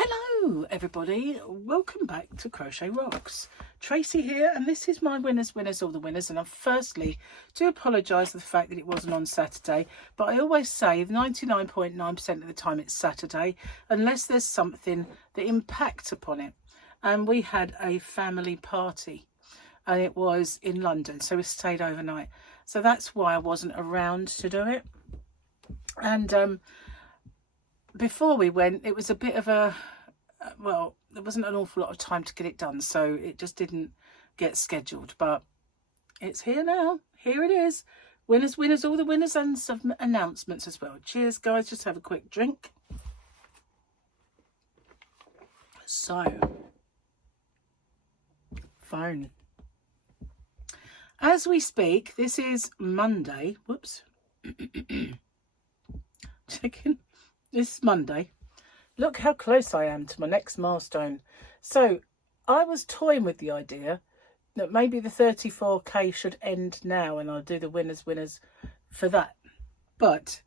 Hello everybody, welcome back to Crochet Rocks. Tracy here, and this is my winners, all the winners. And I firstly do apologise for the fact that it wasn't on Saturday, but I always say 99.9% of the time it's Saturday, unless there's something that impacts upon it. And we had a family party, and it was in London, so we stayed overnight. So that's why I wasn't around to do it. And before we went, it was a bit of a, well, there wasn't an awful lot of time to get it done, so it just didn't get scheduled. But it's here now. Here it is. Winners, all the winners, and some announcements as well. Cheers, guys. Just have a quick drink. So, phone. As we speak, this is Monday. Whoops. Checking. This is Monday. Look how close I am to my next milestone. So I was toying with the idea that maybe the 34k should end now, and I'll do the winners for that. But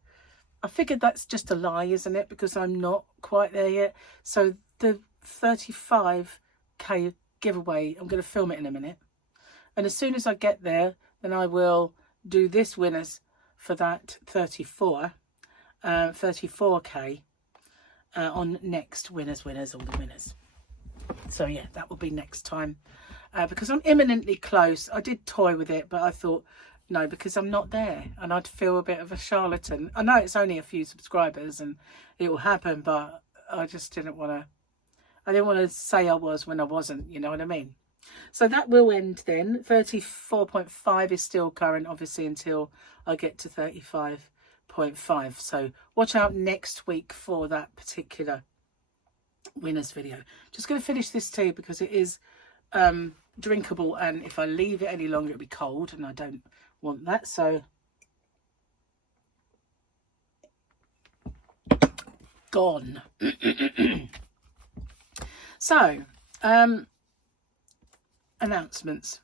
I figured that's just a lie, isn't it? Because I'm not quite there yet. So the 35k giveaway, I'm going to film it in a minute. And as soon as I get there, then I will do this winners for that 34k on next winners, all the winners. So yeah, that will be next time, because I'm imminently close. I did toy with it, but I thought no, because I'm not there and I'd feel a bit of a charlatan. I know it's only a few subscribers and it will happen, but I just didn't want to say I was when I wasn't, you know what I mean? So that will end then. 34.5 is still current, obviously, until I get to 35.5. So watch out next week for that particular winners video. Just going to finish this tea because it is drinkable, and if I leave it any longer it'll be cold, and I don't want that. So gone. So announcements.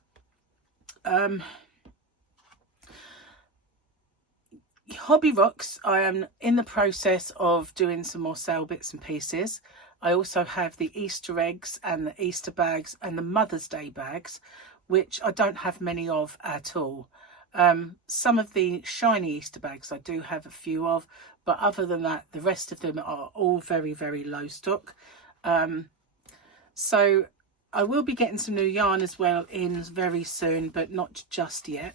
Hobby Rocks, I am in the process of doing some more sale bits and pieces. I also have the Easter eggs and the Easter bags and the Mother's Day bags, which I don't have many of at all. Some of the shiny Easter bags I do have a few of, but other than that, the rest of them are all very, very low stock. So I will be getting some new yarn as well in very soon, but not just yet.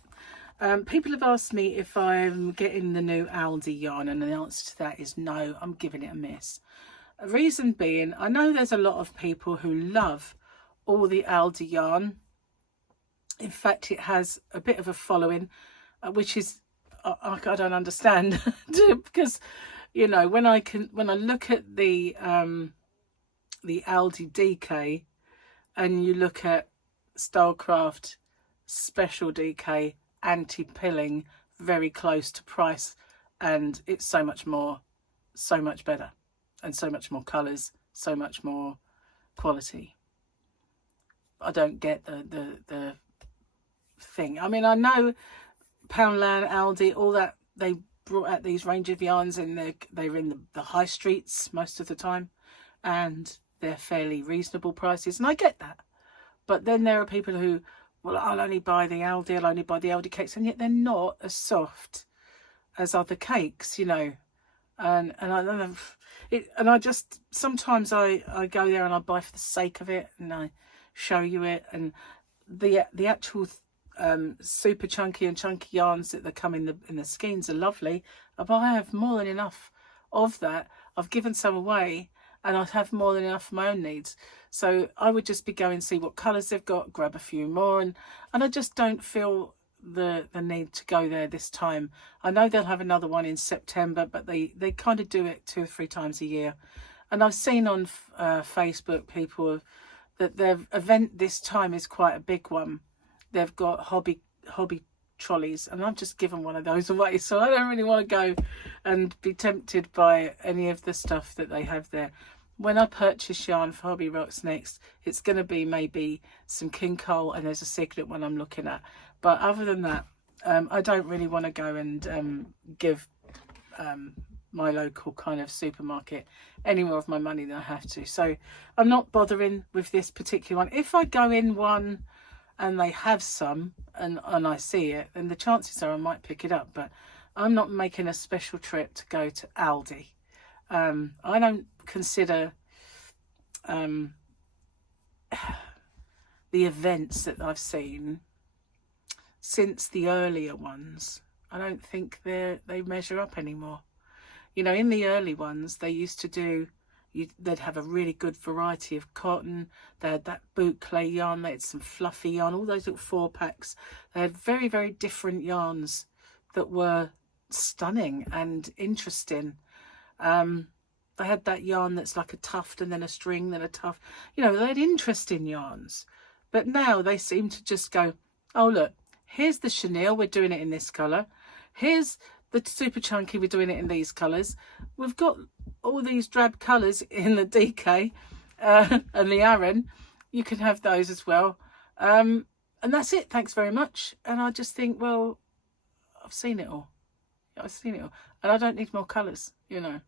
People have asked me if I'm getting the new Aldi yarn, and the answer to that is no, I'm giving it a miss. Reason being, I know there's a lot of people who love all the Aldi yarn. In fact, it has a bit of a following, which is, I don't understand, because, you know, when I look at the Aldi DK, and you look at Stylecraft Special DK, anti-pilling, very close to price, and it's so much more, so much better, and so much more colours, so much more quality. I don't get the thing. I mean, I know Poundland, Aldi, all that, they brought out these range of yarns, and they're in the high streets most of the time, and they're fairly reasonable prices, and I get that. But then there are people who, well, I'll only buy the Aldi, I'll only buy the Aldi cakes, and yet they're not as soft as other cakes, you know. And I just, sometimes I go there and I buy for the sake of it, and I show you it, and the actual super chunky and chunky yarns that come in the skeins are lovely, but I have more than enough of that. I've given some away, and I have more than enough for my own needs. So I would just be going to see what colours they've got, grab a few more, and I just don't feel the need to go there this time. I know they'll have another one in September, but they kind of do it 2 or 3 times a year. And I've seen on Facebook people that their event this time is quite a big one. They've got hobby trolleys, and I've just given one of those away, so I don't really want to go and be tempted by any of the stuff that they have there. When I purchase yarn for Hobby Rocks next, it's going to be maybe some King Cole, and there's a secret one I'm looking at. But other than that, I don't really want to go and give my local kind of supermarket any more of my money than I have to. So I'm not bothering with this particular one. If I go in one and they have some and I see it, then the chances are I might pick it up. But I'm not making a special trip to go to Aldi. I don't consider the events that I've seen since the earlier ones. I don't think they measure up anymore. You know, in the early ones, they used to do, they'd have a really good variety of cotton. They had that boucle yarn, they had some fluffy yarn, all those little 4-packs. They had very, very different yarns that were stunning and interesting. They had that yarn that's like a tuft and then a string, then a tuft. You know, they had interesting yarns. But now they seem to just go, oh, look, here's the chenille, we're doing it in this colour. Here's the super chunky, we're doing it in these colours. We've got all these drab colours in the DK and the Aran. You can have those as well. And that's it, thanks very much. And I just think, well, I've seen it all. I've seen it all. And I don't need more colours, you know.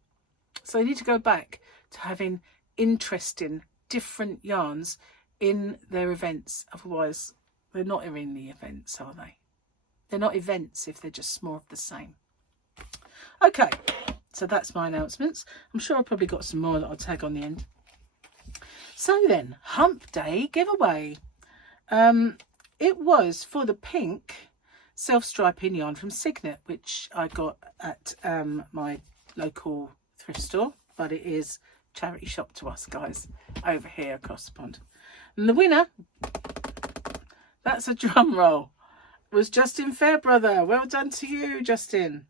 So I need to go back to having interesting, different yarns in their events. Otherwise, they're not in the events, are they? They're not events if they're just more of the same. Okay, so that's my announcements. I'm sure I've probably got some more that I'll tag on the end. So then, Hump Day giveaway. It was for the pink self-striping yarn from Signet, which I got at my local thrift store, but it is charity shop to us, guys, over here across the pond. And the winner, that's a drum roll, was Justin Fairbrother. Well done to you, Justin.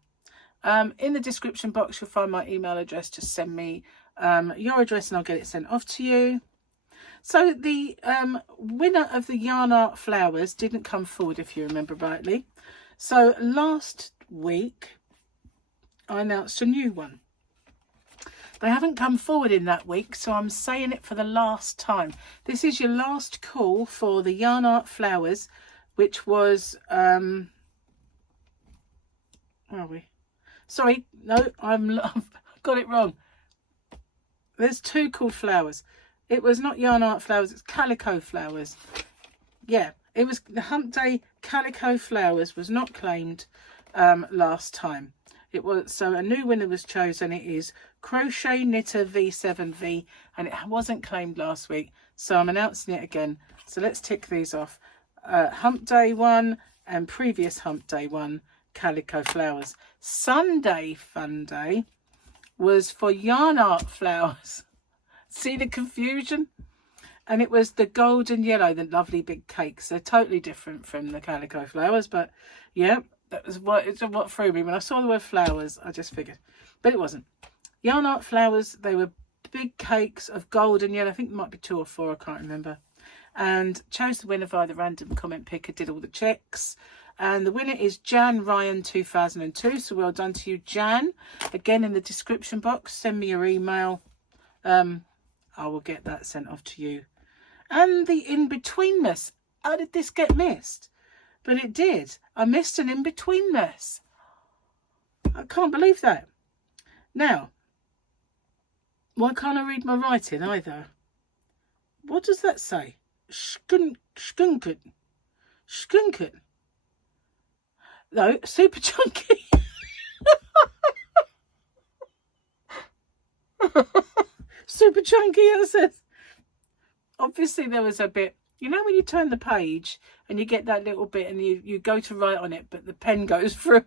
In the description box, you'll find my email address. Just send me your address and I'll get it sent off to you. So the winner of the Yarn Art Flowers didn't come forward, if you remember rightly. So last week, I announced a new one. They haven't come forward in that week, so I'm saying it for the last time. This is your last call for the Yarn Art Flowers, which was, where are we? Sorry, no, I've got it wrong. There's two called flowers. It was not Yarn Art Flowers, it's Calico Flowers. Yeah, it was the Hump Day Calico Flowers was not claimed last time. It was, so a new winner was chosen. It is Crochet Knitter V7V, and it wasn't claimed last week, so I'm announcing it again. So let's tick these off. Hump Day one and previous Hump Day one, Calico Flowers. Sunday Fun Day was for Yarn Art Flowers. See the confusion? And it was the gold and yellow, the lovely big cakes. They're totally different from the Calico Flowers, but yeah, that was what threw me. When I saw the word flowers, I just figured. But it wasn't. Yarn Art Flowers, they were big cakes of gold and yellow. I think there might be 2 or 4, I can't remember. And chose the winner via the random comment picker, did all the checks. And the winner is Jan Ryan 2002. So well done to you, Jan. Again, in the description box, send me your email. I will get that sent off to you. And the in-betweenness. How did this get missed? But it did. I missed an in-betweenness. I can't believe that. Now, why can't I read my writing either? What does that say? Skunkut. Skunkut. No, super chunky. Super chunky, it says. Obviously there was a bit, you know when you turn the page and you get that little bit and you go to write on it, but the pen goes through.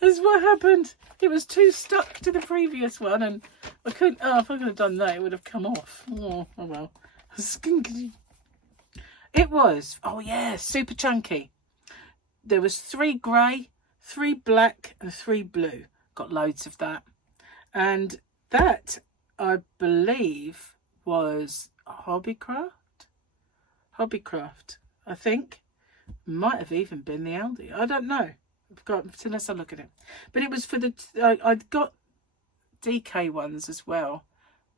That's what happened. It was too stuck to the previous one, and I couldn't, oh, if I could have done that, it would have come off. Oh well. It was, oh yeah, super chunky. There was 3 grey, 3 black and 3 blue. Got loads of that. And that, I believe, was Hobbycraft, I think. Might have even been the Aldi. I don't know. I've got, unless I look at it. But it was for the, I'd got DK ones as well,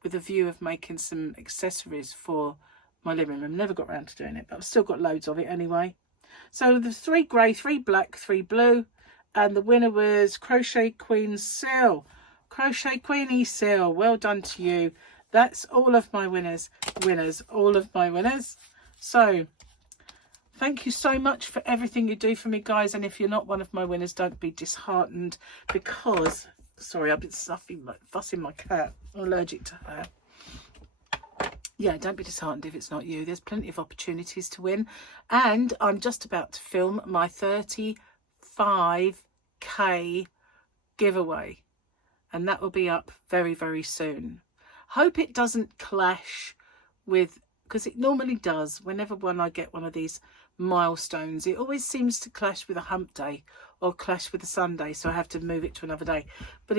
with a view of making some accessories for my living room. Never got around to doing it, but I've still got loads of it anyway. So there's 3 grey, 3 black, 3 blue, and the winner was Crochet Queen Sil. Crochet Queenie Seal, well done to you. That's all of my winners, all of my winners. So thank you so much for everything you do for me, guys. And if you're not one of my winners, don't be disheartened, because, sorry, I've been fussing my cat. I'm allergic to her. Yeah, don't be disheartened if it's not you. There's plenty of opportunities to win. And I'm just about to film my 35k giveaway. And that will be up very, very soon. Hope it doesn't clash with, because it normally does, whenever I get one of these milestones, it always seems to clash with a hump day or clash with a Sunday, so I have to move it to another day. But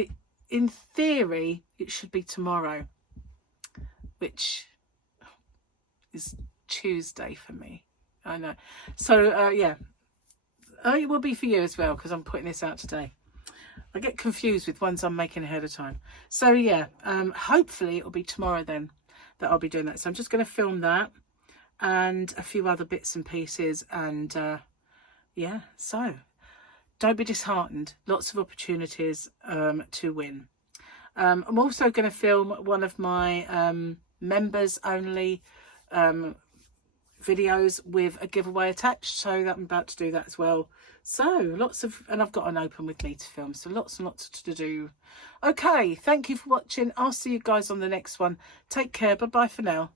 in theory, it should be tomorrow, which is Tuesday for me. I know. So yeah, it will be for you as well, because I'm putting this out today. I get confused with ones I'm making ahead of time. So yeah, hopefully it'll be tomorrow then that I'll be doing that. So I'm just going to film that and a few other bits and pieces, and yeah, so don't be disheartened. Lots of opportunities to win. I'm also going to film one of my members only videos with a giveaway attached, so that I'm about to do that as well. So lots of, and I've got an open with me to film, so lots and lots to do. Okay, thank you for watching. I'll see you guys on the next one. Take care. Bye bye for now.